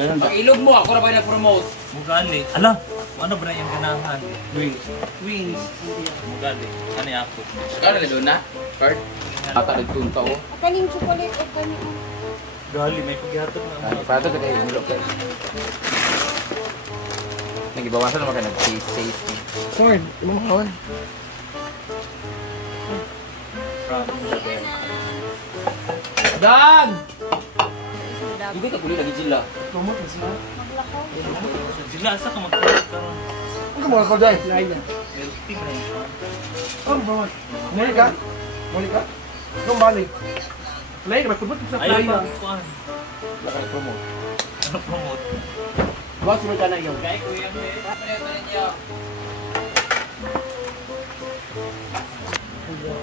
Pag ilog mo, ako na ba na-promote? Mugali. Ala, ano ba na yung ganahan? Wings. Mugali. Ano yung ako? Kano na doon na? Card? Ata nagtunta o. Kaning chocolate o kaning... Gali, may paghatag na. Pato ka tayo mulok ka. Nagibawasan naman ka nag-safety. Corn, imong kawan. Dan! Hindi ka kulit lagi sila. Tumot na sila. Maglakaw. Sila, asa ka magkalit ka ron? Ang kamukha ko dahil. Lain na. Healthy na yun. Ang bawat. Muli ka? Muli ka? Kung balik. Lain ka, matubot sa Ayaw playa. yung kuhan. Lakay promote. Ano promote? Boss mo ka na yun. Kaya kuya mo eh.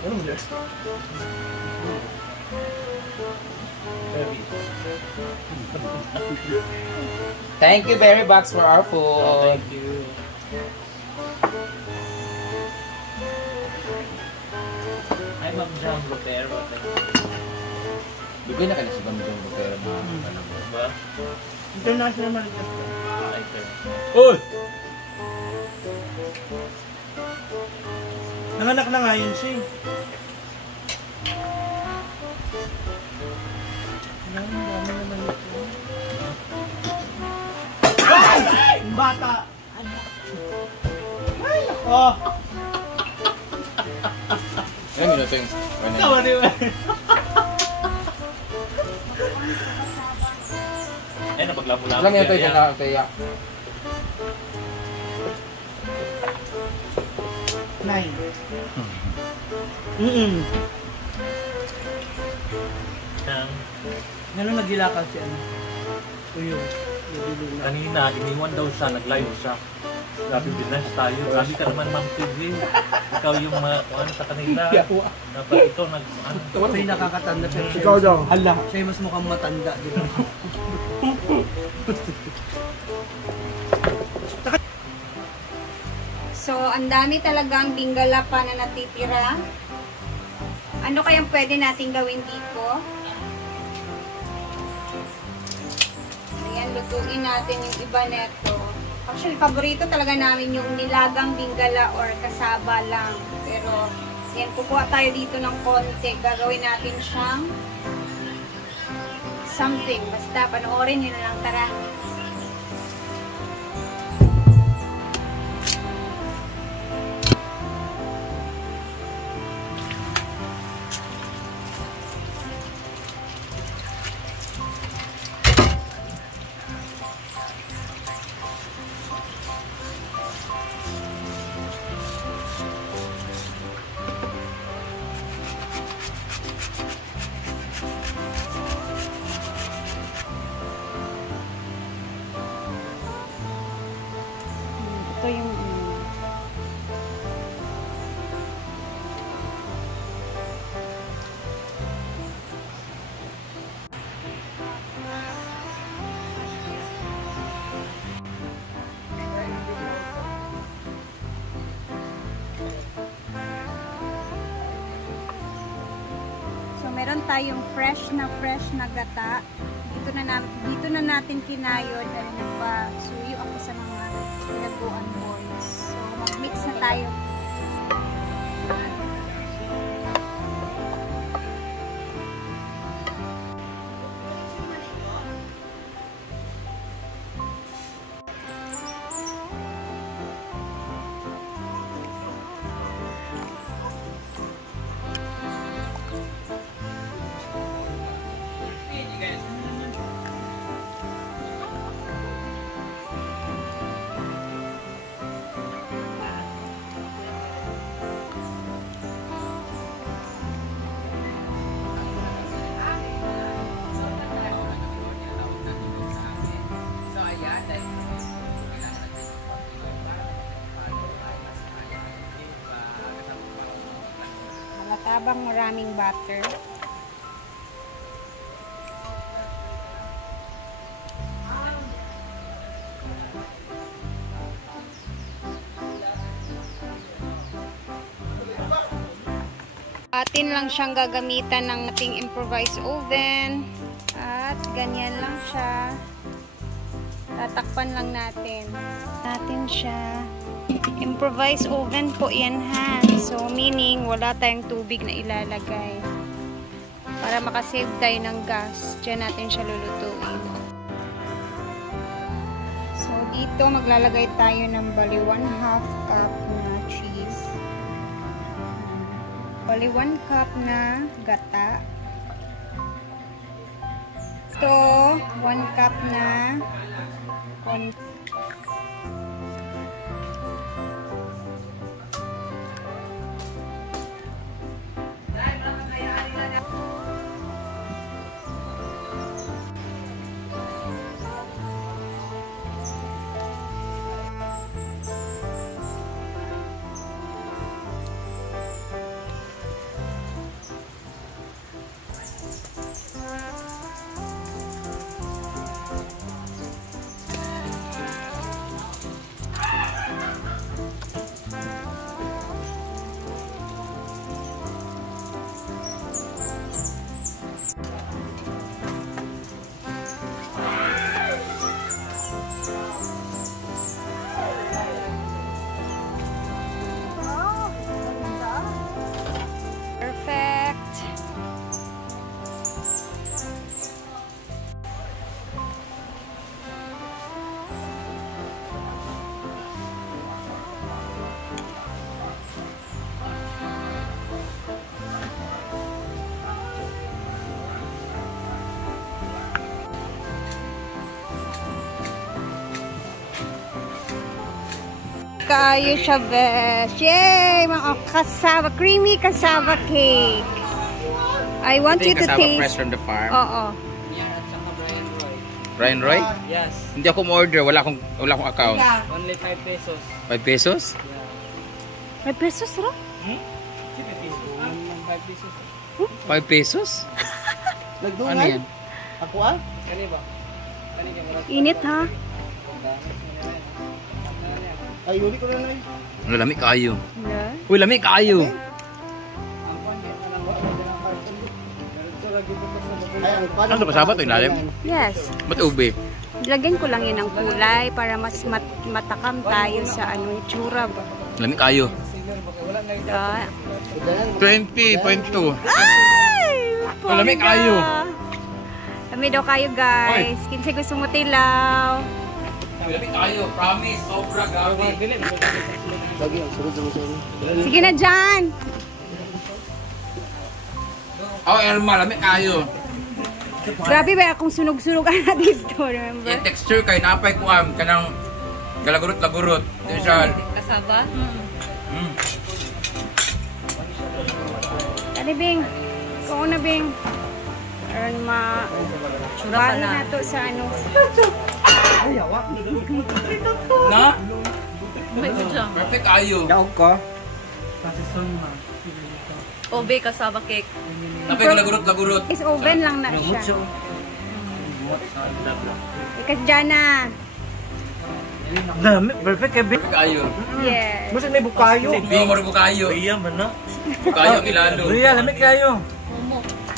Ano mo dyan? Thank you Berry Box for our food. Thank you. Ay, Ma'am Jam Lopero. Bigay na ka na sa Gamjong Bukera mo. Ba? International market. Ay, sir. Uy! Nanganak na nga yun siya. Ang dami naman ito. Ay! Bata! Ay! Oh! Ayun, minuto yung... Kawa di ba? Ay, napaglamo-lamo. Alam niyo ito yung nakakaya. Nine. Ngayon nagilakal si ano? Uyong. Kanina, iniwan daw siya, naglayo siya. Grabe binas tayo. Grabe ka naman, Ma'am TV. Ikaw yung ano sa kanila. Dapat ikaw ano. May nakakatanda pero Ikaw daw. Hala. Siya mas mukhang matanda, di ba? So, ang dami talagang binggala pa na natitira. Ano kayang pwede natin gawin dito? Ayan, lutuin natin yung iba neto. Actually, paborito talaga namin yung nilagang binggala or kasaba lang. Pero, yan, kukuha tayo dito ng konti. Gagawin natin siyang something. Basta, panoorin nyo na lang. Tara. Ito yung So meron tayong fresh na gata. Dito na natin kinayod dahil nagpasuyo ako sa mga pinaguan boys. So, mag-mix na tayo. Tabang maraming butter. Atin lang siyang gagamitan ng ating improvised oven. At ganyan lang siya. Tatakpan lang natin. Siya. Improvised oven po yan ha. So meaning wala tayong tubig na ilalagay. Para makasave tayo ng gas. Diyan natin siya lulutuin. So dito maglalagay tayo ng bali 1/2 cup na cheese. Bali 1 cup na gata. Ito 1 cup na kaayo siya, besh. Yay! Mga cassava, creamy cassava cake. I want you to taste. Fresh from the farm. Oo. Brian Roy? Yes. Hindi ako order, wala akong account. Only 5 pesos. 5 pesos? 5 pesos, ro? 5 pesos. 5 pesos? Nagdungan? Ano yan? Ako ah? Kani ba? Kani ka mura. Init, ha? Ay, uli ko na lang. Ano, lami kayo. Wala. Uy, lami kayo. Ano ba sabat yung lalim? Yes. Ba't ube? Lagyan ko lang yun ng kulay para mas matakam tayo sa ano, itsura ba? Lami kayo. Ah. 20.2. Ay! Lami kayo. Lami daw kayo, guys. Kinsa gusto mo tilaw. Lami kayo, promise. Sobra, gabi. Lagi, sunod mo sa inyo. Sige na dyan. Oh, Elma, lami kayo. Grabe ba akong sunog-sunog na dito, remember? Yung texture kay napay kuam kanang galagurot-lagurot. Yung siya. Kasaba? Dali, Bing. Ikaw na, Bing. Aron Tsura bali pala. na to sa ano. Na? May udyang. Perfect kayo. Yaog ka? Obe, kasaba cake. Napay galagurot-lagurot. Is oven lang na siya. Ikas dyan na. Dami, perfect kay Perfect kayo. Yes. Basta may bukayo. Hindi mo rin bukayo. Iya man na. Bukayo kilalo. Iya, lamig kayo.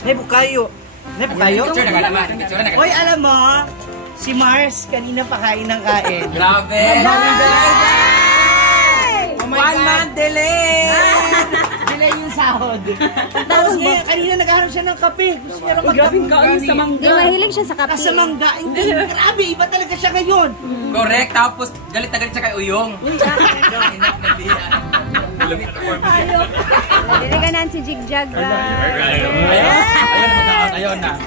Nay bukayo. Nay bukayo. Picture na ka naman. Picture na ka. Hoy, alam mo, si Mars kanina pa kain ng kain. Grabe. Oh my God. 1 month delay! Delay yung sahod. Tapos niya, kanina naghahanap siya ng kape. Gusto niya lang magkape. sa mangga. Di mahilig siya sa kape. Sa mangga. Hindi, grabe, iba talaga siya ngayon. Correct. Tapos galit na galit siya kay Uyong. Dili ka na si Jigjag. Ayun na magkaon. Ayun na.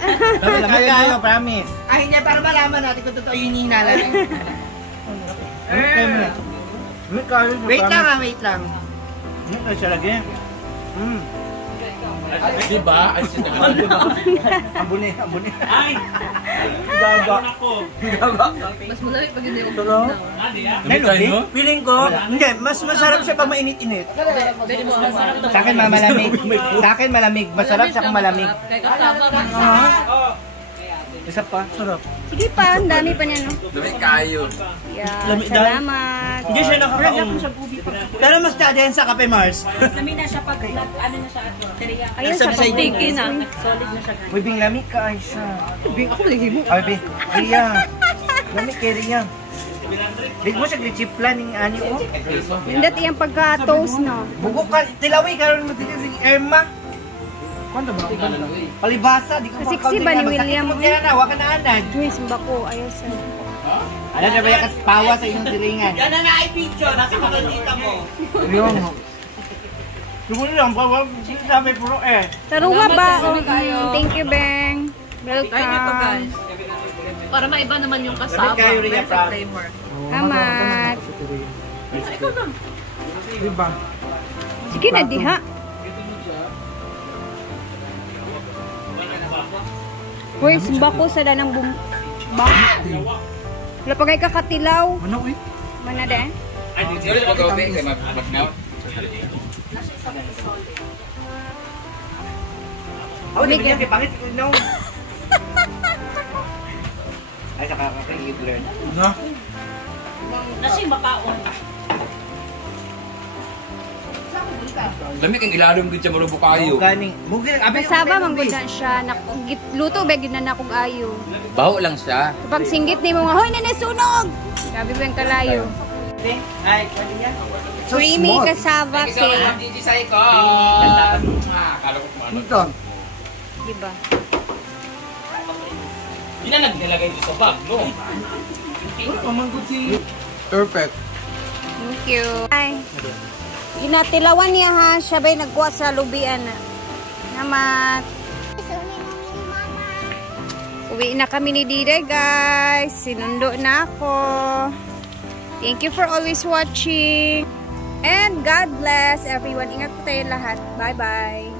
Lamig kayo, promise. Ay, hindi, para malaman natin kung totoo yung hinala. Lamig kayo. Wait lang ah, wait lang. Lamig kayo siya lagi. Diba? Ay, siya Ambuni. Ay! Gaga. Mas malamig pag hindi mo Lamig kayo? Feeling ko, hindi, mas masarap siya pag mainit-init. Pwede mo, masarap daw. Sa akin malamig. Sa akin malamig. Masarap siya kung malamig. Kaya kasaba ka. Isa pa, sarap. Sige pa, ang dami pa niya, no? Lamig kayo. Yeah, Lamig daw. salamat. Hindi siya nakakaum. Pero mas tiyada yan sa kape, Mars. Ayun sa Sticky na. Uy, Bing, lamig ka ay siya. Bing, ako maligay mo. Ay, Bing, Iya. Lami kiri yan. Big mo siya glitsiplan yung ani o. Pindot iyang pagka-toast, no? Bugo ka, tilawi ka rin matindi si Irma. Kwanta ba? Palibasa, di ko Kasiksi ba ni William? Kaya na, waka na anad. Uy, sumbako. Ayos. Ano na ba yung pawa sa inyong silingan? Yan na ay picture. Nasa kakaldita mo. Yung. Siguro lang, bawag sinasabi puro eh. Tarunga ba? Thank you, Beng. Welcome. Try nyo to, guys. Para maiba naman yung kasama. Bakit kayo rin May yan, Pram? flavor. Amat. Ikaw na. Diba? Sige na, diha. Uy, sumbako sa danang wala pa kayo kakatilaw. Ano eh? Mana de? Siguro sa pag-uwi, kay mag-now. Ako, di ba yan? Pangit, no? Ay, saka kakalibre. Na? Nasi makaon. Lami kang ilalong din siya marubo kayo. Ganing. Mugin, abi Masaba manggudan siya. Luto ba yun na nakong ayo. Baho lang siya. Kapag singgit ni mo nga, hoy, nanasunog! Gabi ba yung kalayo? Ay, pwede yan. Creamy cassava Thank you so cake. much, Gigi Saikon. Kala ko kung ano. Ito. Diba? Hindi na nilagay ito sa bag, no? Pamanggod si... Perfect. Thank you. Ay. Ginatilawan niya ha. Siya ba'y nagkuha sa lubian na. Namat. Uwi na kami ni Dide, guys. Sinundo na ako. Thank you for always watching. And God bless everyone. Ingat po tayo lahat. Bye-bye.